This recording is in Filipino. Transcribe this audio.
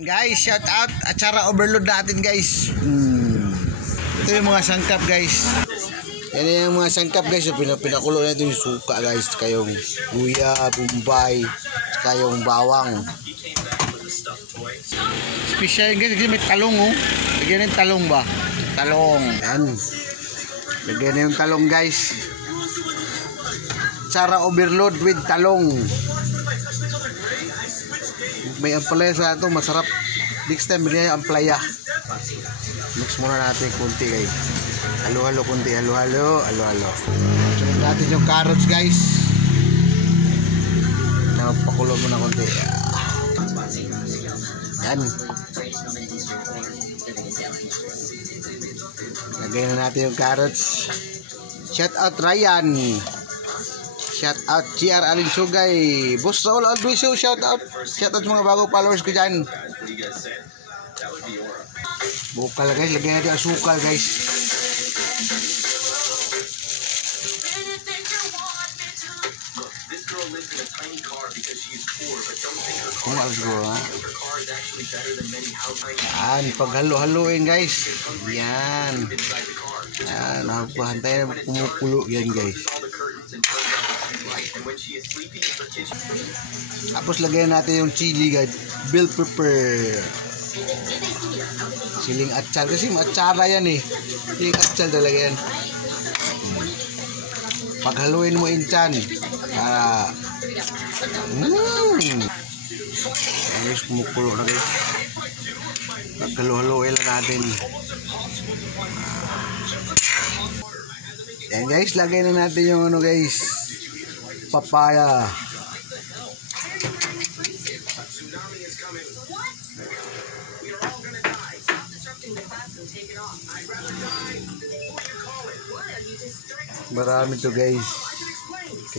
Guys, shout out Atsara overload natin guys. Ito yung mga sangkap guys. Yan yung mga sangkap guys. Pinakulo natin yung suka guys. Kayong luya, bumbay, kayong bawang. Special guys. May talong oh. Lagyan yung talong ba? Talong. Yan. Lagyan na yung talong guys. Atsara overload with talong. May ampalaya sa ito, masarap. Next time, bilhin yung ampalaya. Mix muna natin kunti guys. Halo-halo kunti, halo-halo, halo-halo. Sunod natin yung carrots guys. Napakulo muna kunti. Yan. Lagay na natin yung carrots. Shout out Ryan. Shout out GR Alin Sugay. Boss Raul Albiso, shout out. Shout out sa mga bagong followers ko dyan. Bukal guys, lagyan natin asukal guys. Kung alas ko ha. Yan, paghalo-haloin guys. Yan. Yan, napahantay na kumukulo yan guys. Tapos lagyan natin yung chili guys, bell pepper, siling atsal kasi atsara yan eh, siling atsal talaga yan. Paghaluin mo inchan para ayos kumukulo na guys. Paghalo-haloin lang natin yan guys. Lagay na natin yung ano guys, papaya. Marami to guys.